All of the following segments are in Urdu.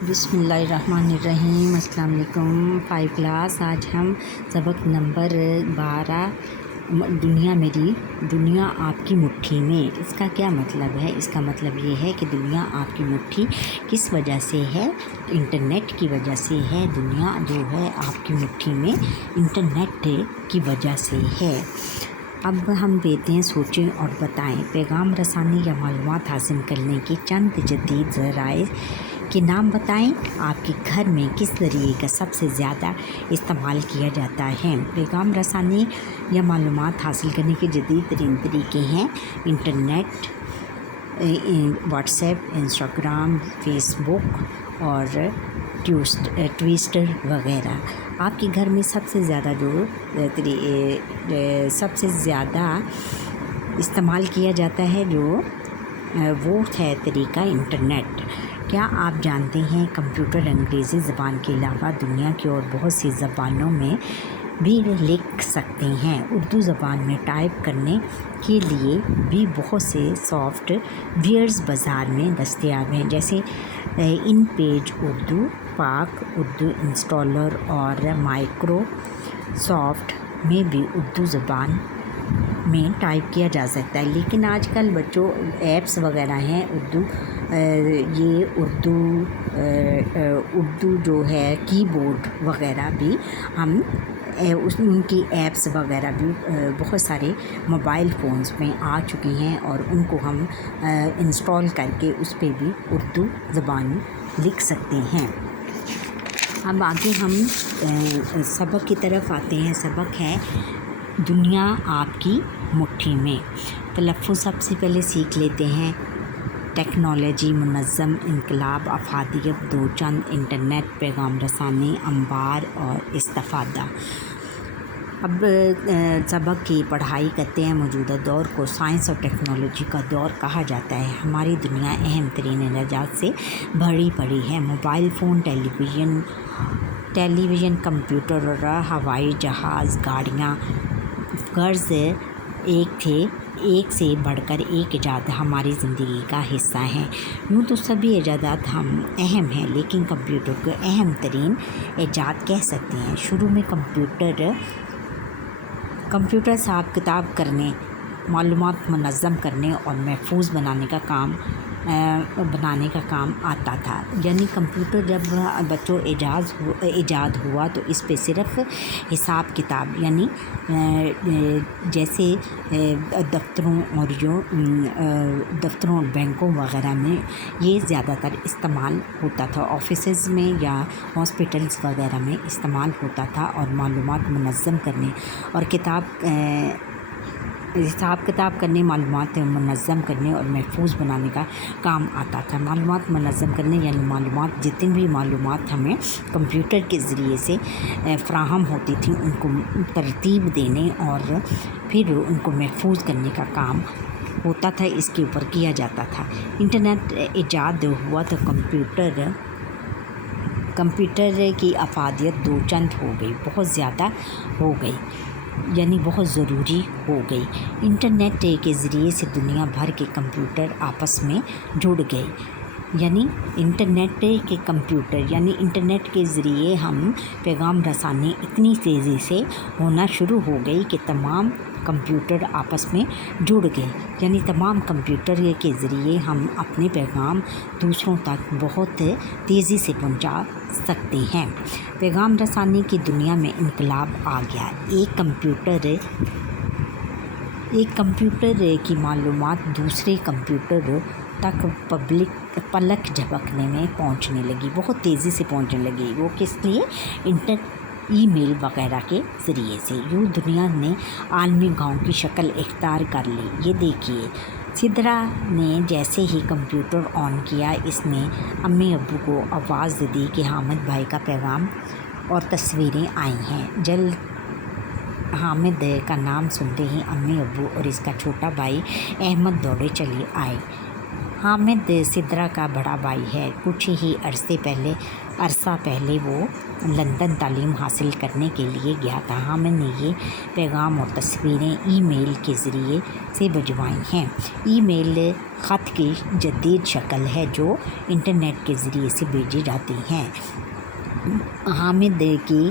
بسم اللہ الرحمن الرحیم۔ السلام علیکم 5 کلاس۔ آج ہم سبق نمبر 12 دنیا میری دنیا آپ کی مٹھی میں، اس کا کیا مطلب ہے؟ اس کا مطلب یہ ہے کہ دنیا آپ کی مٹھی کس وجہ سے ہے؟ انٹرنیٹ کی وجہ سے ہے۔ دنیا جو ہے آپ کی مٹھی میں انٹرنیٹ کی وجہ سے ہے۔ اب ہم دیتے ہیں سوچیں اور بتائیں۔ پیغام رسانی یا معلومات حاصل کرنے کی چند جدید ذرائع کے نام بتائیں۔ آپ کے گھر میں کس ذریعے کا سب سے زیادہ استعمال کیا جاتا ہے؟ پیغام رسانی یا معلومات حاصل کرنے کے جدید ترین طریقے ہیں internet, WhatsApp, Instagram, Facebook اور ٹویٹر وغیرہ۔ آپ کے گھر میں سب سے زیادہ استعمال کیا جاتا ہے وہ ہے طریقہ انٹرنیٹ۔ کیا آپ جانتے ہیں کمپیوٹر انگریزی زبان کے علاوہ دنیا کی اور بہت سی زبانوں میں بھی لکھ سکتے ہیں؟ اردو زبان میں ٹائپ کرنے کے لیے بھی بہت سے سافٹ ویئرز بازار میں دستیاب ہیں، جیسے ان پیج اردو، پاک اردو انسٹالر اور مائکروسافٹ میں بھی اردو زبان میں ٹائپ کیا جا سکتا ہے۔ لیکن آج کل بچوں ایپس وغیرہ ہیں اردو جو ہے کی بورڈ وغیرہ بھی ہم ان کی ایپس وغیرہ بھی بہت سارے موبائل فونز میں آ چکی ہیں اور ان کو ہم انسٹال کر کے اس پہ بھی اردو زبان لکھ سکتے ہیں۔ اب آگے ہم سبق کی طرف آتے ہیں۔ سبق ہے دنیا آپ کی مٹھی میں۔ تلفظ سب سے پہلے سیکھ لیتے ہیں۔ ٹیکنالوجی، منظم انقلاب، افادیت، دو چند، انٹرنیٹ، پیغام رسانی، انبار اور استفادہ۔ اب سبق کی پڑھائی کرتے ہیں۔ موجودہ دور کو سائنس اور ٹیکنالوجی کا دور کہا جاتا ہے۔ ہماری دنیا اہم ترین ایجاد سے بھری پڑی ہے۔ موبائل فون، ٹیلی ویژن، کمپیوٹر اور ہوائی جہاز، گاڑیاں، غرض ایک سے بڑھ کر ایک ایجاد ہماری زندگی کا حصہ ہیں۔ یوں تو سبھی ایجادات اہم ہیں، لیکن کمپیوٹر کو اہم ترین ایجاد کہہ سکتے ہیں۔ شروع میں کمپیوٹر حساب کتاب کرنے، معلومات منظم کرنے اور محفوظ بنانے کا کام آتا تھا۔ یعنی کمپیوٹر جب بچوں ایجاد ہوا تو اس پہ صرف حساب کتاب، یعنی جیسے دفتروں اور بینکوں وغیرہ میں یہ زیادہ تر استعمال ہوتا تھا، آفیسز میں یا ہاسپٹلز وغیرہ میں استعمال ہوتا تھا، اور معلومات منظم کرنے اور حساب کتاب کرنے، معلومات منظم کرنے اور محفوظ بنانے کا کام آتا تھا۔ معلومات منظم کرنے یعنی جتنی بھی معلومات ہمیں کمپیوٹر کے ذریعے سے فراہم ہوتی تھیں ان کو ترتیب دینے اور پھر ان کو محفوظ کرنے کا کام ہوتا تھا، اس کے اوپر کیا جاتا تھا۔ انٹرنیٹ ایجاد ہوا تو کمپیوٹر کی افادیت دو چند ہو گئی، بہت زیادہ ہو گئی، یعنی بہت ضروری ہو گئی۔ انٹرنیٹ کے ذریعے سے دنیا بھر کے کمپیوٹر آپس میں جڑ گئے، یعنی انٹرنیٹ کے ذریعے ہم پیغام رسانی اتنی تیزی سے ہونا شروع ہو گئی کہ تمام کمپیوٹر آپس میں جڑ گئے، یعنی تمام کمپیوٹر کے ذریعے ہم اپنے پیغام دوسروں تک بہت تیزی سے پہنچا سکتے ہیں۔ پیغام رسانی کی دنیا میں انقلاب آ گیا۔ ایک کمپیوٹر کی معلومات دوسرے کمپیوٹر تک پلک جھپکنے میں پہنچنے لگی، بہت تیزی سے پہنچنے لگی۔ وہ کس لیے؟ ای میل وغیرہ کے ذریعے سے۔ یوں دنیا نے عالمی گاؤں کی شکل اختیار کر لی۔ یہ دیکھیے، سدرا نے جیسے ہی کمپیوٹر آن کیا، اس نے امی ابو کو آواز دی کہ حامد بھائی کا پیغام اور تصویریں آئی ہیں۔ جلد حامد کا نام سنتے ہی امی ابو اور اس کا چھوٹا بھائی احمد دوڑے چلے آئے۔ حامد سدرا کا بڑا بھائی ہے۔ کچھ ہی عرصہ پہلے وہ لندن تعلیم حاصل کرنے کے لیے گیا تھا۔ حامد نے یہ پیغام اور تصویریں ای میل کے ذریعے سے بھجوائی ہیں۔ ای میل خط کی جدید شکل ہے جو انٹرنیٹ کے ذریعے سے بھیجی جاتی ہیں۔ حامد کی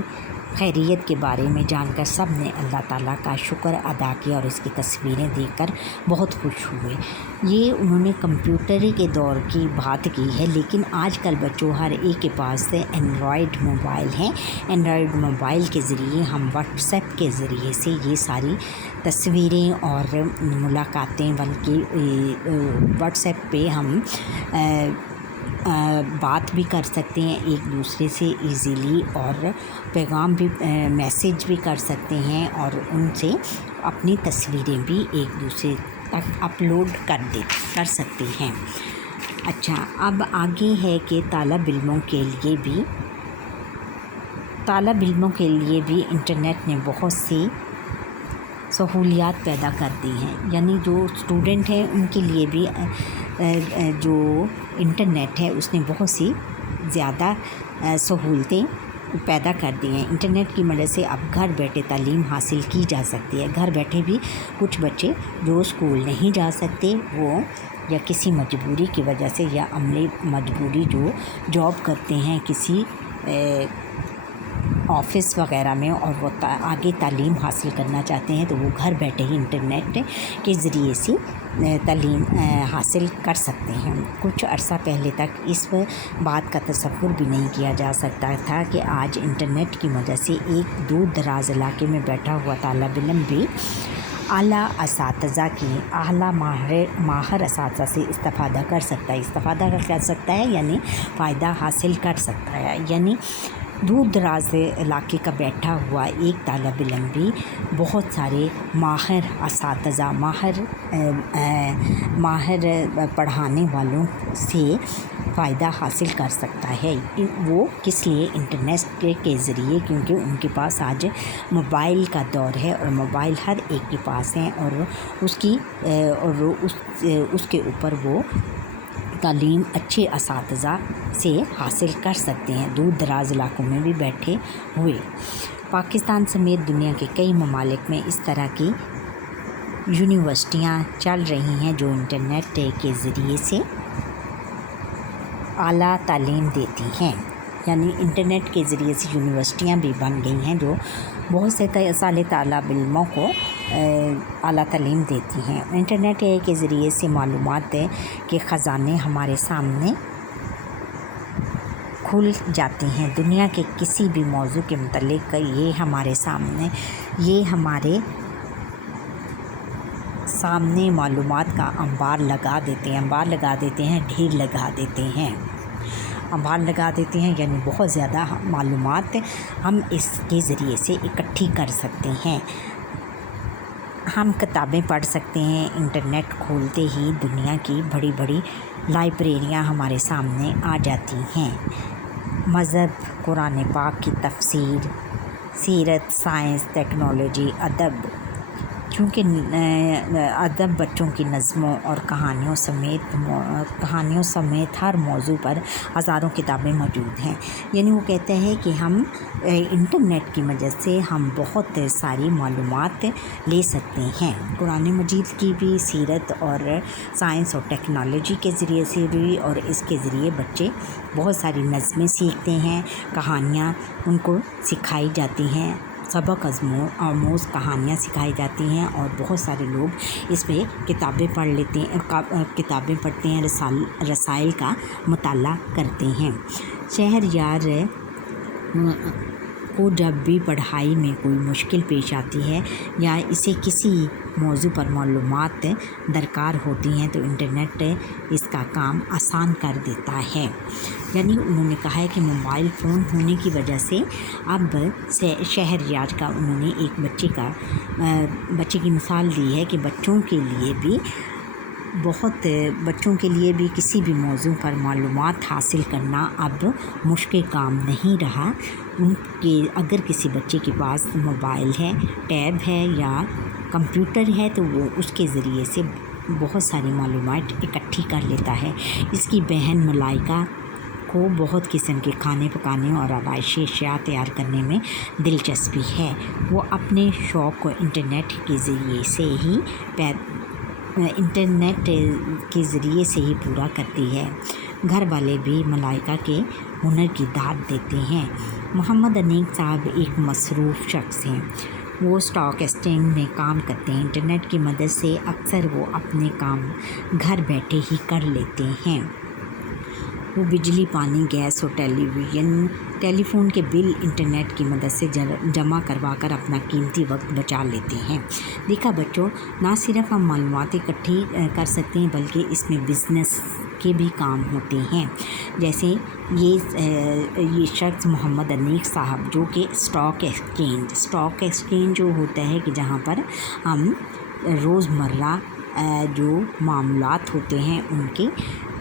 خیریت کے بارے میں جان کر سب نے اللہ تعالیٰ کا شکر ادا کیا اور اس کی تصویریں دیکھ کر بہت خوش ہوئے۔ یہ انہوں نے کمپیوٹر کے دور کی بات کی ہے، لیکن آج کل بچوں ہر ایک کے پاس اینڈرائڈ موبائل ہیں۔ اینڈرائڈ موبائل کے ذریعے ہم واٹس ایپ کے ذریعے سے یہ ساری تصویریں اور ملاقاتیں، بلکہ واٹس ایپ پہ ہم بات بھی کر سکتے ہیں ایک دوسرے سے ایزیلی، اور پیغام بھی میسیج بھی کر سکتے ہیں، اور ان سے اپنی تصویریں بھی ایک دوسرے تک اپلوڈ کر سکتے ہیں۔ اچھا، اب آگے ہے کہ طالب علموں کے لیے بھی انٹرنیٹ نے بہت سی سہولیات پیدا کر دی ہیں۔ یعنی جو اسٹوڈنٹ ہیں ان کے لیے بھی جو انٹرنیٹ ہے اس نے بہت سی زیادہ سہولتیں پیدا کر دی ہیں۔ انٹرنیٹ کی مدد سے اب گھر بیٹھے تعلیم حاصل کی جا سکتی ہے۔ گھر بیٹھے بھی کچھ بچے جو اسکول نہیں جا سکتے، وہ یا کسی مجبوری کی وجہ سے، یا عملی مجبوری جو جاب کرتے ہیں کسی آفس وغیرہ میں، اور وہ آگے تعلیم حاصل کرنا چاہتے ہیں، تو وہ گھر بیٹھے ہی انٹرنیٹ کے ذریعے سے تعلیم حاصل کر سکتے ہیں۔ کچھ عرصہ پہلے تک اس بات کا تصور بھی نہیں کیا جا سکتا تھا کہ آج انٹرنیٹ کی وجہ سے ایک دور دراز علاقے میں بیٹھا ہوا طالب علم بھی اعلیٰ ماہر اساتذہ سے استفادہ کر سکتا ہے، یعنی فائدہ حاصل کر سکتا ہے۔ یعنی دور دراز علاقے کا بیٹھا ہوا ایک طالب علم بھی بہت سارے ماہر اساتذہ، ماہر پڑھانے والوں سے فائدہ حاصل کر سکتا ہے۔ وہ کس لیے؟ انٹرنیٹ کے ذریعے، کیونکہ ان کے پاس آج موبائل کا دور ہے، اور موبائل ہر ایک کے پاس ہیں، اور اس کے اوپر وہ تعلیم اچھے اساتذہ سے حاصل کر سکتے ہیں، دور دراز علاقوں میں بھی بیٹھے ہوئے۔ پاکستان سمیت دنیا کے کئی ممالک میں اس طرح کی یونیورسٹیاں چل رہی ہیں جو انٹرنیٹ کے ذریعے سے اعلیٰ تعلیم دیتی ہیں۔ یعنی انٹرنیٹ کے ذریعے سے یونیورسٹیاں بھی بن گئی ہیں جو بہت سے سارے طالب علموں کو اعلیٰ تعلیم دیتی ہیں۔ انٹرنیٹ کے ذریعے سے معلومات کے خزانے ہمارے سامنے کھل جاتے ہیں۔ دنیا کے کسی بھی موضوع کے متعلق یہ ہمارے سامنے معلومات کا انبار لگا دیتے ہیں، یعنی بہت زیادہ معلومات ہم اس کے ذریعے سے اکٹھی کر سکتے ہیں۔ ہم کتابیں پڑھ سکتے ہیں، انٹرنیٹ کھولتے ہی دنیا کی بڑی بڑی لائبریریاں ہمارے سامنے آ جاتی ہیں۔ مذہب، قرآن پاک کی تفسیر، سیرت، سائنس، ٹیکنالوجی، ادب، چونکہ ادب، بچوں کی نظموں اور کہانیوں سمیت ہر موضوع پر ہزاروں کتابیں موجود ہیں۔ یعنی وہ کہتے ہیں کہ ہم انٹرنیٹ کی مدد سے ہم بہت ساری معلومات لے سکتے ہیں، قرآن مجید کی بھی، سیرت اور سائنس اور ٹیکنالوجی کے ذریعے سے بھی، اور اس کے ذریعے بچے بہت ساری نظمیں سیکھتے ہیں، کہانیاں ان کو سکھائی جاتی ہیں، سبق آموز کہانیاں سکھائی جاتی ہیں، اور بہت سارے لوگ اس پہ کتابیں پڑھتے ہیں، رسائل کا مطالعہ کرتے ہیں۔ شہریار کو جب بھی پڑھائی میں کوئی مشکل پیش آتی ہے یا اسے کسی موضوع پر معلومات درکار ہوتی ہیں تو انٹرنیٹ اس کا کام آسان کر دیتا ہے۔ یعنی انہوں نے کہا ہے کہ موبائل فون ہونے کی وجہ سے اب شہریار کا انہوں نے ایک بچے کی مثال دی ہے کہ بچوں کے لیے بھی کسی بھی موضوع پر معلومات حاصل کرنا اب مشکل کام نہیں رہا۔ اگر کسی بچے کے پاس موبائل ہے، ٹیب ہے یا کمپیوٹر ہے تو وہ اس کے ذریعے سے بہت ساری معلومات اکٹھی کر لیتا ہے۔ اس کی بہن ملائکہ کو بہت قسم کے کھانے پکانے اور آرائشی اشیاء تیار کرنے میں دلچسپی ہے۔ وہ اپنے شوق کو انٹرنیٹ کے ذریعے سے ہی پورا کرتی ہے۔ گھر والے بھی ملائکہ کے ہنر کی داد دیتے ہیں۔ محمد انیق صاحب ایک مصروف شخص ہیں۔ وہ اسٹاک ایکسچینج میں کام کرتے ہیں۔ انٹرنیٹ کی مدد سے اکثر وہ اپنے کام گھر بیٹھے ہی کر لیتے ہیں۔ وہ بجلی، پانی، گیس اور ٹیلی فون کے بل انٹرنیٹ کی مدد سے جمع کروا کر اپنا قیمتی وقت بچا لیتے ہیں۔ دیکھا بچوں، نہ صرف ہم معلومات اکٹھی کر سکتے ہیں بلکہ اس میں بزنس کے بھی کام ہوتے ہیں۔ جیسے یہ شخص محمد انیق صاحب جو کہ اسٹاک ایکسچینج جو ہوتا ہے کہ جہاں پر ہم روزمرہ جو معاملات ہوتے ہیں ان کے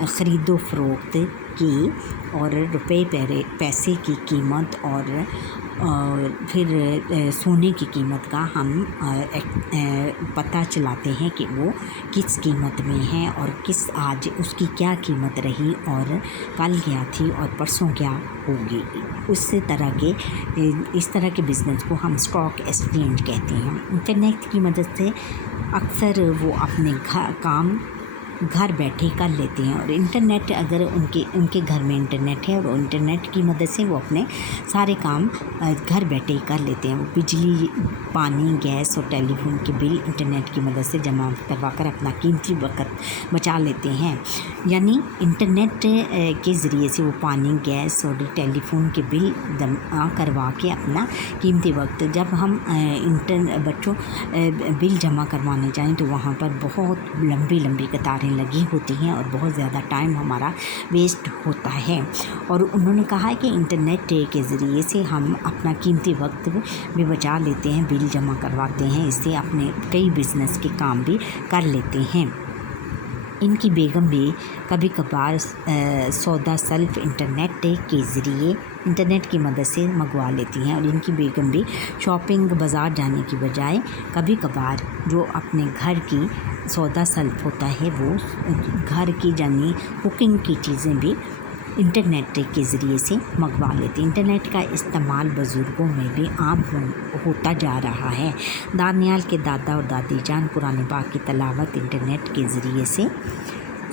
خرید و فروخت کی اور روپے پیسے کی قیمت اور پھر سونے کی قیمت کا ہم پتہ چلاتے ہیں کہ وہ کس قیمت میں ہے اور آج اس کی کیا قیمت رہی اور کل کیا تھی اور پرسوں کیا ہوگی۔ اس طرح کے بزنس کو ہم اسٹاک ایکسچینج کہتے ہیں۔ انٹرنیٹ کی مدد سے اکثر وہ اپنے کام گھر بیٹھے کر لیتے ہیں، اور انٹرنیٹ اگر ان کے گھر میں انٹرنیٹ ہے اور انٹرنیٹ کی مدد سے وہ اپنے سارے کام گھر بیٹھے ہی کر لیتے ہیں۔ وہ بجلی، پانی، گیس اور ٹیلی فون کے بل انٹرنیٹ کی مدد سے جمع کروا کر اپنا قیمتی وقت بچا لیتے ہیں۔ یعنی انٹرنیٹ کے ذریعے سے وہ پانی، گیس اور ٹیلی فون کے بل جمع کروا کے اپنا قیمتی وقت، جب ہم بچوں بل جمع کروانے جائیں تو وہاں پر بہت لمبی قطاریں لگی ہوتی ہیں اور بہت زیادہ ٹائم ہمارا ویسٹ ہوتا ہے۔ اور انہوں نے کہا ہے کہ انٹرنیٹ کے ذریعے سے ہم اپنا قیمتی وقت بھی بچا لیتے ہیں، بل جمع کرواتے ہیں، اس سے اپنے کئی بزنس کے کام بھی کر لیتے ہیں۔ ان کی بیگم بھی کبھی کبھار سودا سلف انٹرنیٹ کی مدد سے منگوا لیتی ہیں، اور ان کی بیگم بھی شاپنگ بازار جانے کی بجائے کبھی کبھار جو اپنے گھر کی سودا سلف ہوتا ہے وہ گھر کی یعنی کوکنگ کی چیزیں بھی انٹرنیٹ کے ذریعے سے منگوا لیتے ہیں۔ انٹرنیٹ کا استعمال بزرگوں میں بھی عام ہوتا جا رہا ہے۔ دانیال کے دادا اور دادی جان قرآن پاک کی تلاوت انٹرنیٹ کے ذریعے سے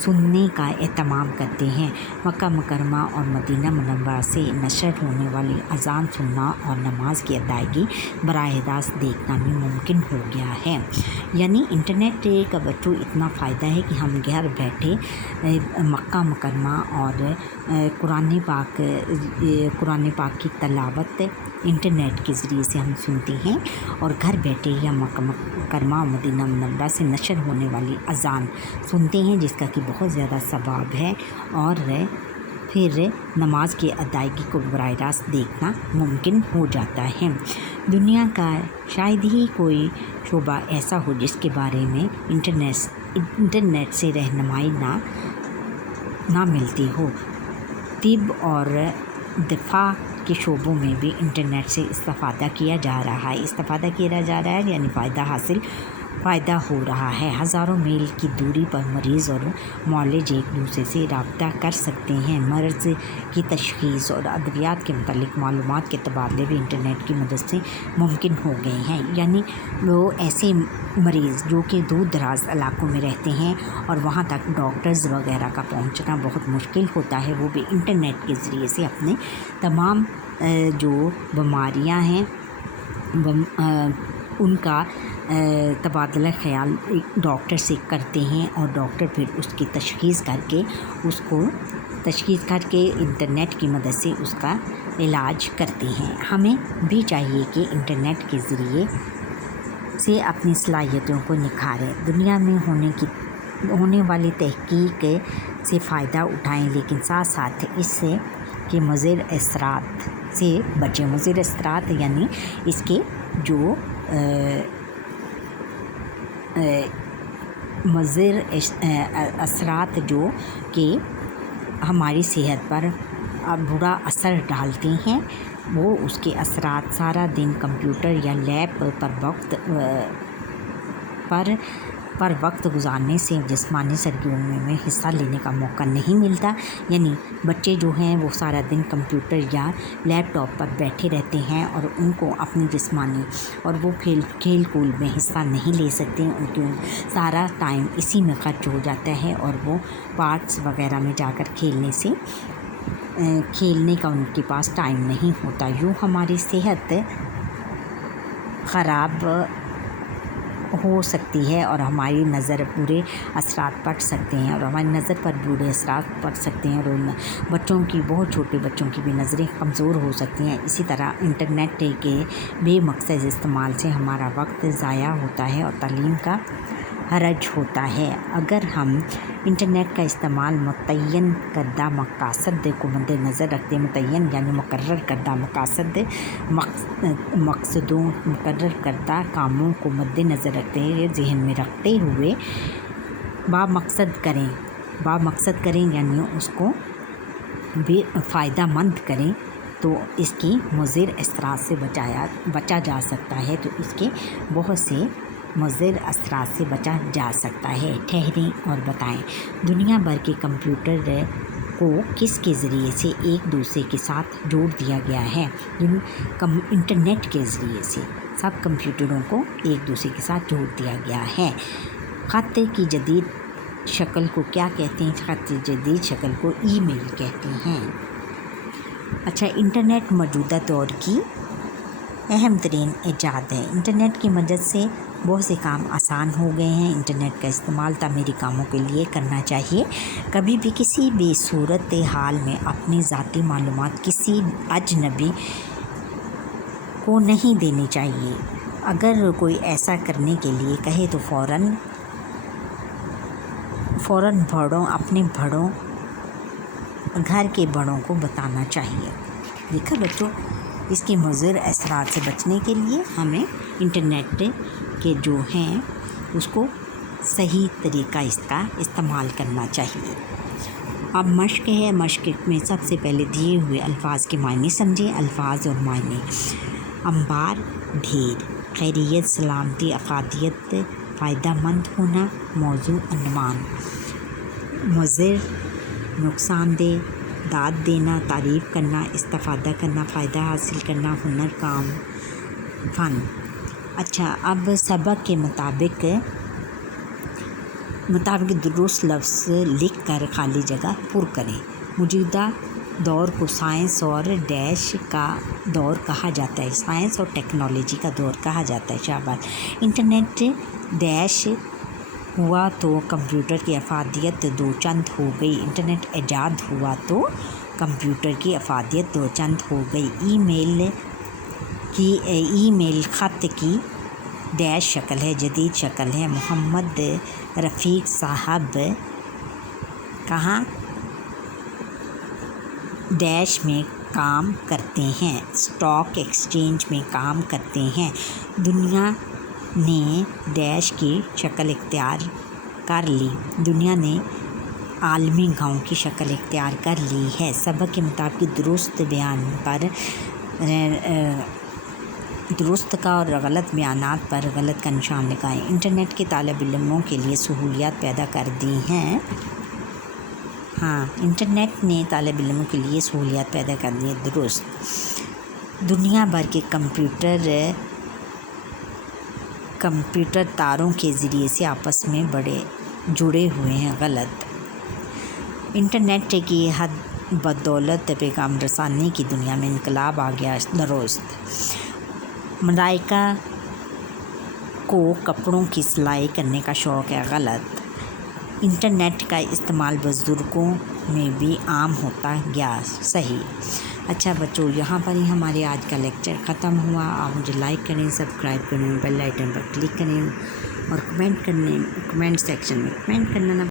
سننے کا اہتمام کرتے ہیں۔ مکہ مکرمہ اور مدینہ منورہ سے نشر ہونے والی اذان سننا اور نماز کی ادائیگی براہ راست دیکھنا بھی ممکن ہو گیا ہے۔ یعنی انٹرنیٹ کا بچوں اتنا فائدہ ہے کہ ہم گھر بیٹھے مکہ مکرمہ اور قرآن پاک کی تلاوت انٹرنیٹ کے ذریعے سے ہم سنتے ہیں، اور گھر بیٹھے یا مکہ مکرمہ اور مدینہ منورہ سے نشر ہونے والی اذان سنتے ہیں، جس کا کہ بہت زیادہ ثواب ہے، اور پھر نماز کی ادائیگی کو براہ راست دیکھنا ممکن ہو جاتا ہے۔ دنیا کا شاید ہی کوئی شعبہ ایسا ہو جس کے بارے میں انٹرنیٹ سے رہنمائی نہ ملتی ہو۔ طب اور دفاع کے شعبوں میں بھی انٹرنیٹ سے استفادہ کیا جا رہا ہے، یعنی فائدہ ہو رہا ہے۔ ہزاروں میل کی دوری پر مریض اور معالج ایک دوسرے سے رابطہ کر سکتے ہیں۔ مرض کی تشخیص اور ادویات کے متعلق معلومات کے تبادلے بھی انٹرنیٹ کی مدد سے ممکن ہو گئے ہیں۔ یعنی وہ ایسے مریض جو کہ دور دراز علاقوں میں رہتے ہیں اور وہاں تک ڈاکٹرز وغیرہ کا پہنچنا بہت مشکل ہوتا ہے، وہ بھی انٹرنیٹ کے ذریعے سے اپنے تمام جو بیماریاں ہیں ان کا تبادلہ خیال ایک ڈاکٹر سے کرتے ہیں، اور ڈاکٹر پھر اس کی تشخیص کر کے انٹرنیٹ کی مدد سے اس کا علاج کرتے ہیں۔ ہمیں بھی چاہیے کہ انٹرنیٹ کے ذریعے سے اپنی صلاحیتوں کو نکھاریں، دنیا میں ہونے والی تحقیق سے فائدہ اٹھائیں، لیکن ساتھ ساتھ اس سے کہ مضر اثرات سے بچیں۔ مضر اثرات یعنی اس کے جو مضر اثرات جو کہ ہماری صحت پر برا اثر ڈالتے ہیں، وہ اس کے اثرات سارا دن کمپیوٹر یا لیب پر پر وقت گزارنے سے جسمانی سرگرمیوں میں حصہ لینے کا موقع نہیں ملتا، یعنی بچے جو ہیں وہ سارا دن کمپیوٹر یا لیپ ٹاپ پر بیٹھے رہتے ہیں اور ان کو اپنی جسمانی اور وہ کھیل کود میں حصہ نہیں لے سکتے، ان کے سارا ٹائم اسی میں خرچ ہو جاتا ہے اور وہ پارکس وغیرہ میں جا کر کھیلنے کا ان کے پاس ٹائم نہیں ہوتا۔ یوں ہماری صحت خراب ہو سکتی ہے اور ہماری نظر برے اثرات پڑ سکتے ہیں اور بچوں کی، بہت چھوٹے بچوں کی بھی نظریں کمزور ہو سکتی ہیں۔ اسی طرح انٹرنیٹ کے بے مقصد استعمال سے ہمارا وقت ضائع ہوتا ہے اور تعلیم کا حرج ہوتا ہے۔ اگر ہم انٹرنیٹ کا استعمال متعین کردہ مقاصد کو مد نظر رکھتے، متعین یعنی مقرر کردہ مقرر کردہ کاموں کو مد نظر رکھتے ہیں، ذہن میں رکھتے ہوئے بامقصد کریں یعنی اس کو فائدہ مند کریں تو اس کی مضر اثرات سے بچا جا سکتا ہے بہت سے مضر اثرات سے بچا جا سکتا ہے۔ ٹھہریں اور بتائیں، دنیا بھر کے کمپیوٹر کو کس کے ذریعے سے ایک دوسرے کے ساتھ جوڑ دیا گیا ہے؟ انٹرنیٹ کے ذریعے سے سب کمپیوٹروں کو ایک دوسرے کے ساتھ جوڑ دیا گیا ہے۔ خط کی جدید شکل کو کیا کہتے ہیں؟ خط کی جدید شکل کو ای میل کہتے ہیں۔ اچھا، انٹرنیٹ موجودہ دور کی اہم ترین ایجاد ہے۔ انٹرنیٹ کی مدد سے بہت سے کام آسان ہو گئے ہیں۔ انٹرنیٹ کا استعمال تعمیری کاموں کے لیے کرنا چاہیے۔ کبھی بھی کسی بھی صورت حال میں اپنی ذاتی معلومات کسی اجنبی کو نہیں دینی چاہیے۔ اگر کوئی ایسا کرنے کے لیے کہے تو فوراً اپنے گھر کے بڑوں کو بتانا چاہیے۔ دیکھا بچوں، اس کے مضر اثرات سے بچنے کے لیے ہمیں انٹرنیٹ کے جو ہیں اس کو صحیح طریقہ اس کا استعمال کرنا چاہیے۔ اب مشق ہے۔ مشق میں سب سے پہلے دیے ہوئے الفاظ کے معنی سمجھیں۔ الفاظ اور معنی: انبار، ڈھیر، خیریت، سلامتی، افادیت، فائدہ مند ہونا، موضوع، عنوان، مضر، نقصان دہ، داد دینا، تعریف کرنا، استفادہ کرنا، فائدہ حاصل کرنا، ہنر، کام، فن۔ اچھا، اب سبق کے مطابق درست لفظ لکھ کر خالی جگہ پر کریں۔ موجودہ دور کو سائنس اور ڈیش کا دور کہا جاتا ہے۔ سائنس اور ٹیکنالوجی کا دور کہا جاتا ہے۔ شاباش۔ انٹرنیٹ ڈیش ہوا تو کمپیوٹر کی افادیت دو چند ہو گئی۔ انٹرنیٹ ایجاد ہوا تو کمپیوٹر کی افادیت دو چند ہو گئی۔ ای میل خط کی ڈیش شکل ہے، جدید شکل ہے۔ محمد رفیق صاحب کہاں ڈیش میں کام کرتے ہیں؟ اسٹاک ایکسچینج میں کام کرتے ہیں۔ دنیا نے ڈیش کی شکل اختیار کر لی۔ دنیا نے عالمی گاؤں کی شکل اختیار کر لی ہے۔ سبق کے مطابق درست بیان پر درست کا اور غلط بیانات پر غلط کا نشان لگائیں۔ انٹرنیٹ کے طالب علموں کے لیے سہولیات پیدا کر دی ہیں۔ انٹرنیٹ نے طالب علموں کے لیے سہولیات پیدا کر دی ہیں، درست۔ دنیا بھر کے کمپیوٹر تاروں کے ذریعے سے آپس میں جڑے ہوئے ہیں، غلط۔ انٹرنیٹ کی بدولت پیغام رسانی کی دنیا میں انقلاب آ گیا، درست۔ ملائکہ کو کپڑوں کی سلائی کرنے کا شوق ہے، غلط۔ انٹرنیٹ کا استعمال بزرگوں میں بھی عام ہوتا گیا، صحیح۔ اچھا بچوں، یہاں پر ہی ہمارے آج کا لیکچر ختم ہوا۔ آپ مجھے لائک کریں، سبسکرائب کریں، بیل آئیکن پر کلک کریں اور کمنٹ سیکشن میں کمنٹ کرنا نہ